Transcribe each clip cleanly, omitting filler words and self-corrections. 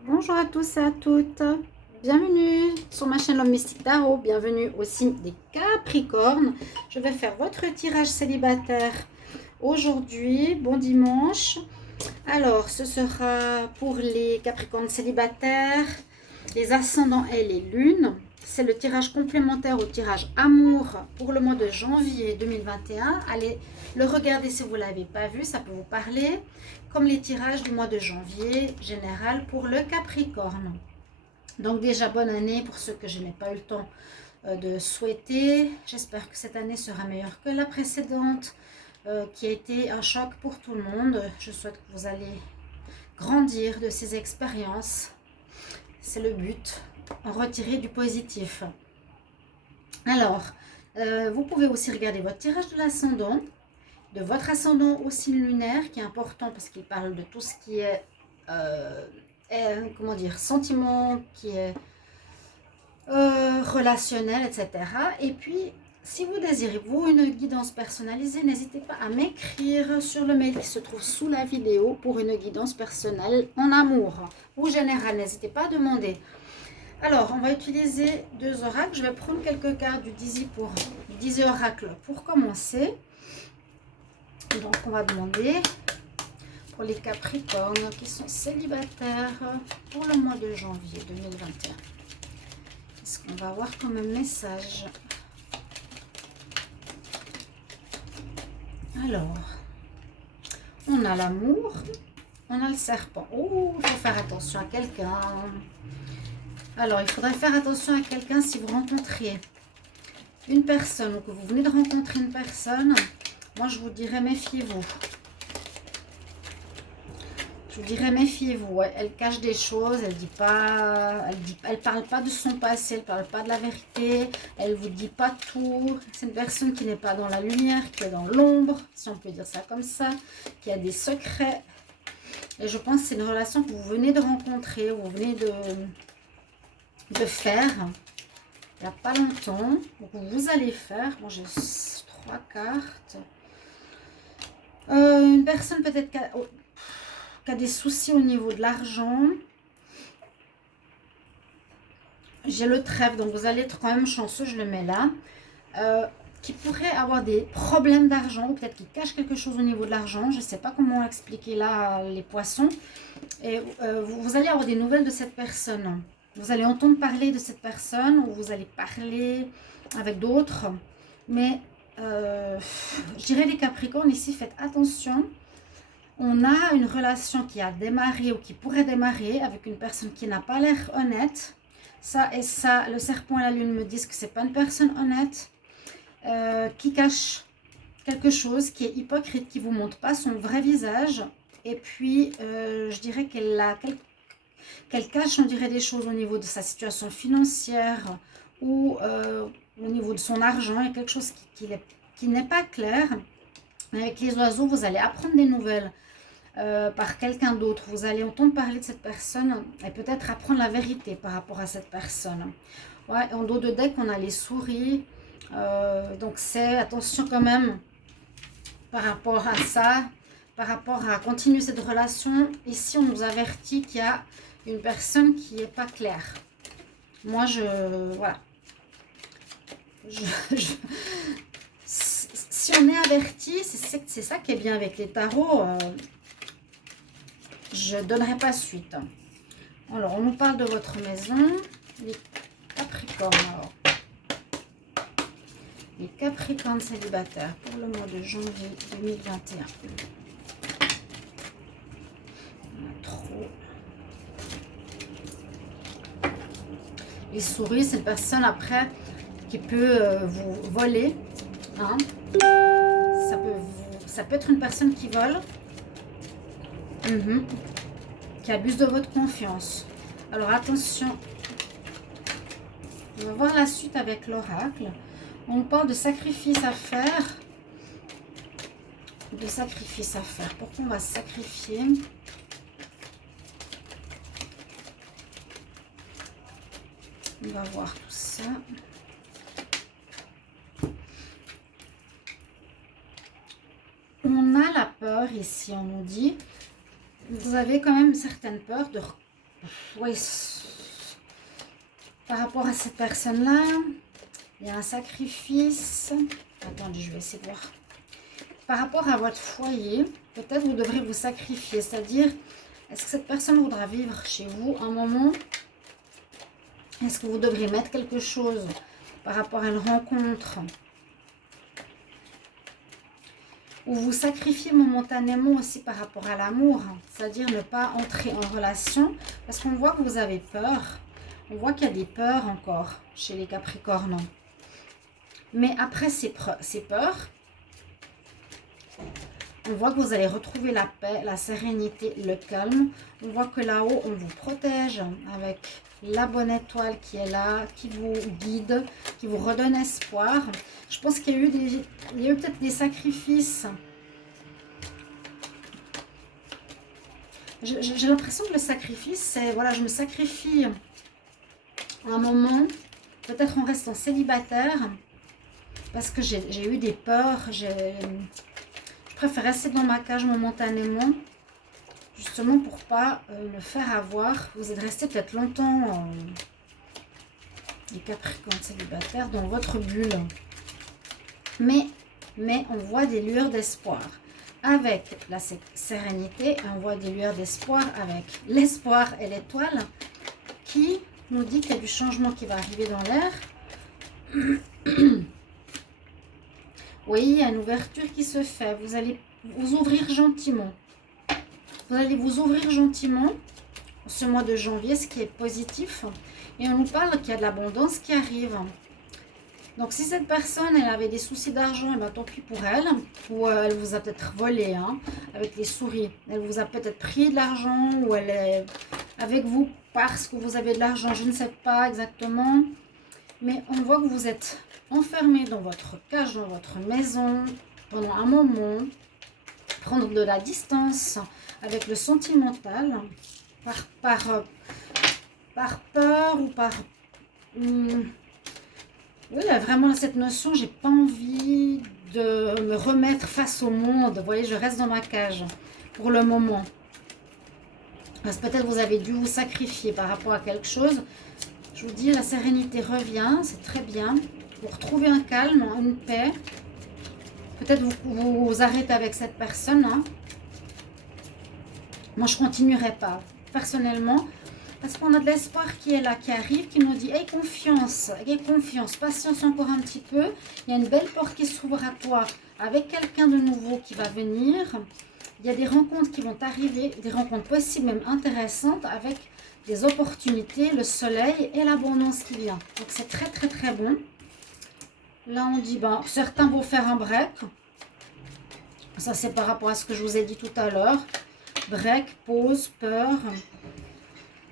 Bonjour à tous et à toutes, bienvenue sur ma chaîne L'Homme Mystique Tarot, bienvenue au signe des Capricornes. Je vais faire votre tirage célibataire aujourd'hui, bon dimanche. Alors, ce sera pour les Capricornes célibataires, les ascendants et les lunes. C'est le tirage complémentaire au tirage amour pour le mois de janvier 2021. Allez le regarder si vous ne l'avez pas vu, ça peut vous parler. Comme les tirages du mois de janvier général pour le Capricorne. Donc déjà bonne année pour ceux que je n'ai pas eu le temps de souhaiter. J'espère que cette année sera meilleure que la précédente, qui a été un choc pour tout le monde. Je souhaite que vous allez grandir de ces expériences. C'est le but, en retirer du positif. Alors, vous pouvez aussi regarder votre tirage de l'ascendant, de votre ascendant aussi lunaire, qui est important parce qu'il parle de tout ce qui est, comment dire, sentiment, qui est relationnel, etc. Et puis, si vous désirez, vous, une guidance personnalisée, n'hésitez pas à m'écrire sur le mail qui se trouve sous la vidéo pour une guidance personnelle en amour ou générale. N'hésitez pas à demander. Alors, on va utiliser deux oracles. Je vais prendre quelques cartes du Dizzy pour Dizzy Oracle pour commencer. Donc, on va demander pour les Capricornes qui sont célibataires pour le mois de janvier 2021. Qu'est-ce qu'on va avoir comme message? Alors, on a l'amour, on a le serpent. Oh, il faut faire attention à quelqu'un. Alors, il faudrait faire attention à quelqu'un si vous rencontrez une personne ou que vous venez de rencontrer une personne. Moi, je vous dirais méfiez-vous. Je vous dirais méfiez-vous. Elle cache des choses, elle parle pas de son passé, elle parle pas de la vérité, elle vous dit pas tout. C'est une personne qui n'est pas dans la lumière, qui est dans l'ombre, si on peut dire ça comme ça, qui a des secrets. Et je pense que c'est une relation que vous venez de rencontrer, vous venez de faire il n'y a pas longtemps. Donc vous allez faire. Bon, j'ai 3 cartes. Une personne peut-être qui a des soucis au niveau de l'argent. J'ai le trèfle, donc vous allez être quand même chanceux, je le mets là. Qui pourrait avoir des problèmes d'argent, ou peut-être qu'il cache quelque chose au niveau de l'argent. Je ne sais pas comment expliquer là les poissons. Et vous allez avoir des nouvelles de cette personne. Vous allez entendre parler de cette personne, ou vous allez parler avec d'autres. Mais je dirais les Capricornes, ici, faites attention. On a une relation qui a démarré ou qui pourrait démarrer avec une personne qui n'a pas l'air honnête. Ça et ça, le serpent et la lune me disent que c'est pas une personne honnête, qui cache quelque chose, qui est hypocrite, qui vous montre pas son vrai visage. Et puis, je dirais qu'elle cache, on dirait, des choses au niveau de sa situation financière ou au niveau de son argent. Il y a quelque chose qui n'est pas clair. Avec les oiseaux, vous allez apprendre des nouvelles par quelqu'un d'autre. Vous allez entendre parler de cette personne et peut-être apprendre la vérité par rapport à cette personne. Ouais, en dos de deck, on a les souris. Donc, c'est attention quand même par rapport à ça, par rapport à continuer cette relation. Ici, on nous avertit qu'il y a une personne qui n'est pas claire. Moi, voilà. Si on est averti, c'est ça qui est bien avec les tarots. Je ne donnerai pas suite. Alors, on nous parle de votre maison. Les Capricornes, alors. Les Capricornes célibataires pour le mois de janvier 2021. On a trop. Les souris, c'est une personne après qui peut vous voler. Hein. Ça peut être une personne qui vole. Qui abuse de votre confiance. Alors attention, on va voir la suite avec l'oracle. On parle de sacrifice à faire. De sacrifice à faire. Pourquoi on va sacrifier? On va voir tout ça. On a la peur ici, on nous dit. Vous avez quand même une certaine peur Oui, par rapport à cette personne-là, il y a un sacrifice. Attendez, je vais essayer de voir. Par rapport à votre foyer, peut-être vous devrez vous sacrifier. C'est-à-dire, est-ce que cette personne voudra vivre chez vous un moment? Est-ce que vous devrez mettre quelque chose par rapport à une rencontre? Ou vous sacrifiez momentanément aussi par rapport à l'amour. C'est-à-dire ne pas entrer en relation. Parce qu'on voit que vous avez peur. On voit qu'il y a des peurs encore chez les Capricornes. Mais après ces peurs, on voit que vous allez retrouver la paix, la sérénité, le calme. On voit que là-haut, on vous protège avec la bonne étoile qui est là, qui vous guide, qui vous redonne espoir. Je pense qu'il y a eu peut-être des sacrifices. J'ai l'impression que le sacrifice, c'est, voilà, je me sacrifie un moment. Peut-être en restant célibataire, parce que j'ai eu des peurs. Je préfère rester dans ma cage momentanément, justement pour pas me faire avoir. Vous êtes resté peut-être longtemps, les Capricornes célibataires, dans votre bulle. Mais on voit des lueurs d'espoir. Avec la sérénité, on voit des lueurs d'espoir avec l'espoir et l'étoile qui nous dit qu'il y a du changement qui va arriver dans l'air. Oui, il y a une ouverture qui se fait. Vous allez vous ouvrir gentiment. Vous allez vous ouvrir gentiment ce mois de janvier, ce qui est positif. Et on nous parle qu'il y a de l'abondance qui arrive. Donc, si cette personne, elle avait des soucis d'argent, et bien tant pis pour elle. Ou elle vous a peut-être volé, hein, avec les souris. Elle vous a peut-être pris de l'argent, ou elle est avec vous parce que vous avez de l'argent. Je ne sais pas exactement. Mais on voit que vous êtes enfermé dans votre cage, dans votre maison, pendant un moment. Prendre de la distance avec le sentimental, par peur ou par... oui, il y a vraiment cette notion, j'ai pas envie de me remettre face au monde. Vous voyez, je reste dans ma cage pour le moment. Parce que peut-être vous avez dû vous sacrifier par rapport à quelque chose. Je vous dis, la sérénité revient, c'est très bien. Vous retrouvez un calme, une paix. Peut-être vous arrêtez avec cette personne. Hein. Moi, je ne continuerai pas, personnellement. Parce qu'on a de l'espoir qui est là, qui arrive, qui nous dit « Aie confiance, patience encore un petit peu. Il y a une belle porte qui s'ouvre à toi avec quelqu'un de nouveau qui va venir. Il y a des rencontres qui vont arriver, des rencontres possibles, même intéressantes, avec des opportunités, le soleil et l'abondance qui vient. Donc, c'est très, très, très bon. Là, on dit, ben, certains vont faire un break. Ça, c'est par rapport à ce que je vous ai dit tout à l'heure. Break, pause, peur.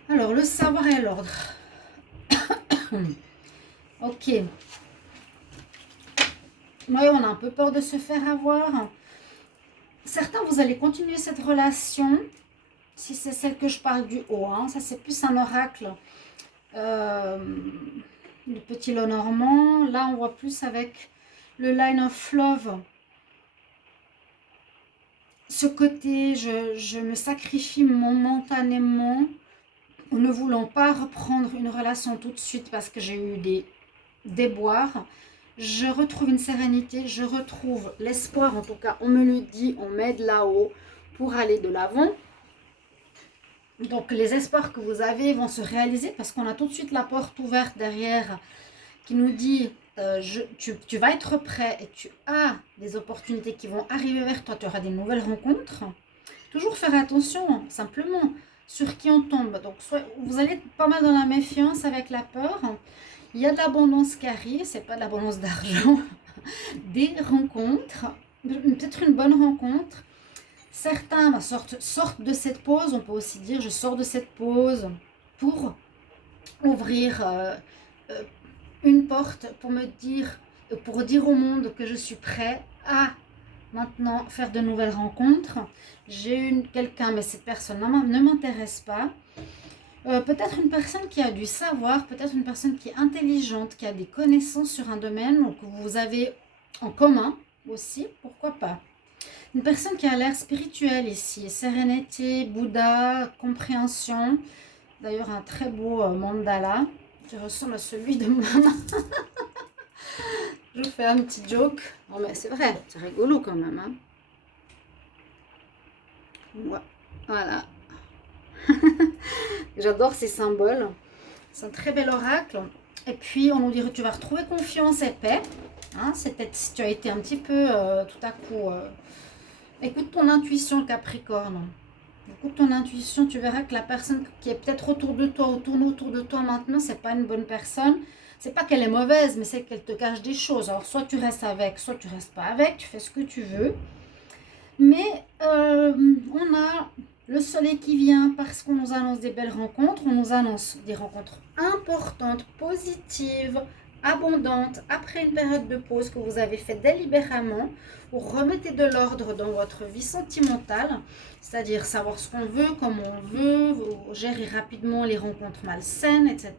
Alors, le savoir et l'ordre. Ok. Oui, on a un peu peur de se faire avoir. Certains, vous allez continuer cette relation. Si c'est celle que je parle du haut. Hein, ça, c'est plus un oracle. Le petit Lenormand. Là, on voit plus avec le Line of Love. Ce côté, je me sacrifie momentanément en ne voulant pas reprendre une relation tout de suite parce que j'ai eu des déboires. Je retrouve une sérénité, je retrouve l'espoir, en tout cas on me le dit, on m'aide là-haut pour aller de l'avant. Donc les espoirs que vous avez vont se réaliser parce qu'on a tout de suite la porte ouverte derrière qui nous dit tu vas être prêt et tu as des opportunités qui vont arriver vers toi, tu auras des nouvelles rencontres. Toujours faire attention, simplement, sur qui on tombe. Donc, soit vous allez être pas mal dans la méfiance avec la peur. Il y a de l'abondance qui arrive, c'est pas de l'abondance d'argent. Des rencontres, peut-être une bonne rencontre. Certains sortent de cette pause, on peut aussi dire je sors de cette pause pour ouvrir une porte pour dire au monde que je suis prêt à maintenant faire de nouvelles rencontres. J'ai eu quelqu'un, mais cette personne ne m'intéresse pas. Peut-être une personne qui a du savoir, peut-être une personne qui est intelligente, qui a des connaissances sur un domaine que vous avez en commun aussi, pourquoi pas. Une personne qui a l'air spirituelle ici, sérénité, Bouddha, compréhension. D'ailleurs, un très beau mandala qui ressemble à celui de maman. Je fais un petit joke. Non, mais c'est vrai, c'est rigolo quand même. Hein. Ouais. Voilà. J'adore ces symboles. C'est un très bel oracle. Et puis, on nous dit que tu vas retrouver confiance et paix. Hein, c'est peut-être si tu as été un petit peu tout à coup... écoute ton intuition, Capricorne. Écoute ton intuition, tu verras que la personne qui est peut-être autour de toi ou tourne autour de toi maintenant, c'est pas une bonne personne. C'est pas qu'elle est mauvaise, mais c'est qu'elle te cache des choses. Alors, soit tu restes avec, soit tu restes pas avec. Tu fais ce que tu veux. Mais on a le soleil qui vient parce qu'on nous annonce des belles rencontres. On nous annonce des rencontres importantes, positives, abondantes. Après une période de pause que vous avez fait délibérément, vous remettez de l'ordre dans votre vie sentimentale. C'est-à-dire savoir ce qu'on veut, comment on veut, vous gérez rapidement les rencontres malsaines, etc.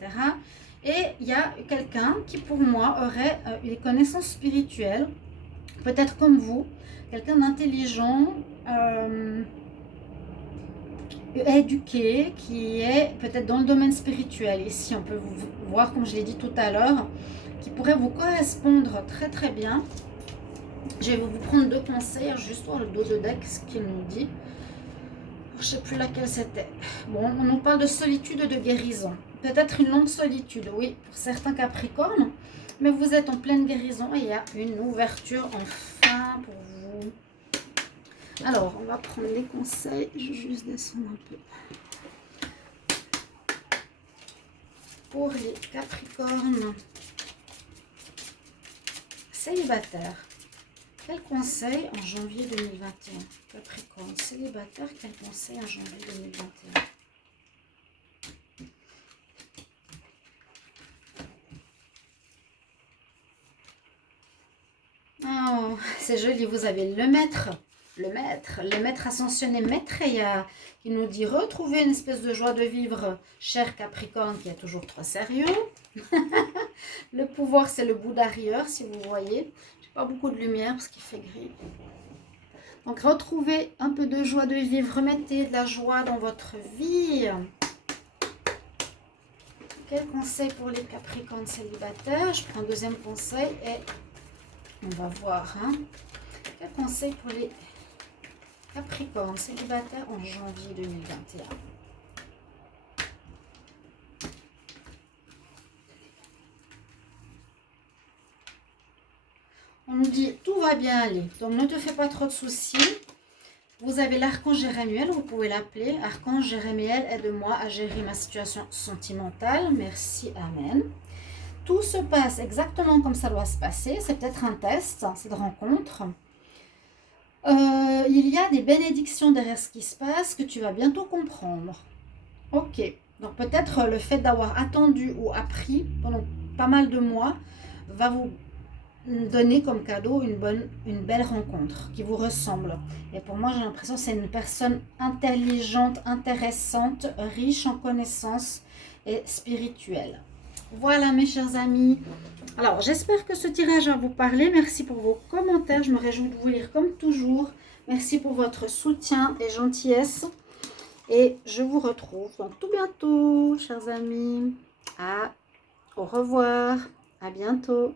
Et il y a quelqu'un qui, pour moi, aurait des connaissances spirituelles, peut-être comme vous, quelqu'un d'intelligent, éduqué, qui est peut-être dans le domaine spirituel. Ici, on peut vous voir, comme je l'ai dit tout à l'heure, qui pourrait vous correspondre très très bien. Je vais vous prendre 2 conseils, juste dans le dos de deck, ce qu'il nous dit. Je ne sais plus laquelle c'était. Bon, on nous parle de solitude et de guérison. Peut-être une longue solitude, oui, pour certains Capricornes. Mais vous êtes en pleine guérison et il y a une ouverture enfin pour vous. Alors, on va prendre les conseils. Je vais juste descendre un peu. Pour les Capricornes célibataires, quel conseil en janvier 2021? Capricorne célibataire, quel conseil en janvier 2021? Oh, c'est joli, vous avez le maître ascensionné, Maitreya, qui nous dit retrouver une espèce de joie de vivre, cher Capricorne, qui est toujours trop sérieux. Le pouvoir, c'est le bout d'arrière, si vous voyez. J'ai pas beaucoup de lumière parce qu'il fait gris. Donc, retrouvez un peu de joie de vivre, remettez de la joie dans votre vie. Quel conseil pour les Capricornes célibataires? Je prends un deuxième conseil et on va voir. Hein. Quel conseil pour les Capricorne célibataire en janvier 2021? On nous dit tout va bien aller, donc ne te fais pas trop de soucis. Vous avez l'archange Jérémiel, vous pouvez l'appeler. Archange Jérémiel, aide-moi à gérer ma situation sentimentale. Merci, amen. Tout se passe exactement comme ça doit se passer. C'est peut-être un test, cette rencontre. Il y a des bénédictions derrière ce qui se passe que tu vas bientôt comprendre. Ok, donc peut-être le fait d'avoir attendu ou appris pendant pas mal de mois va vous donner comme cadeau une belle rencontre qui vous ressemble. Et pour moi, j'ai l'impression que c'est une personne intelligente, intéressante, riche en connaissances et spirituelle. Voilà mes chers amis. Alors, j'espère que ce tirage va vous parler. Merci pour vos commentaires. Je me réjouis de vous lire comme toujours. Merci pour votre soutien et gentillesse. Et je vous retrouve donc tout bientôt, chers amis. Au revoir. À bientôt.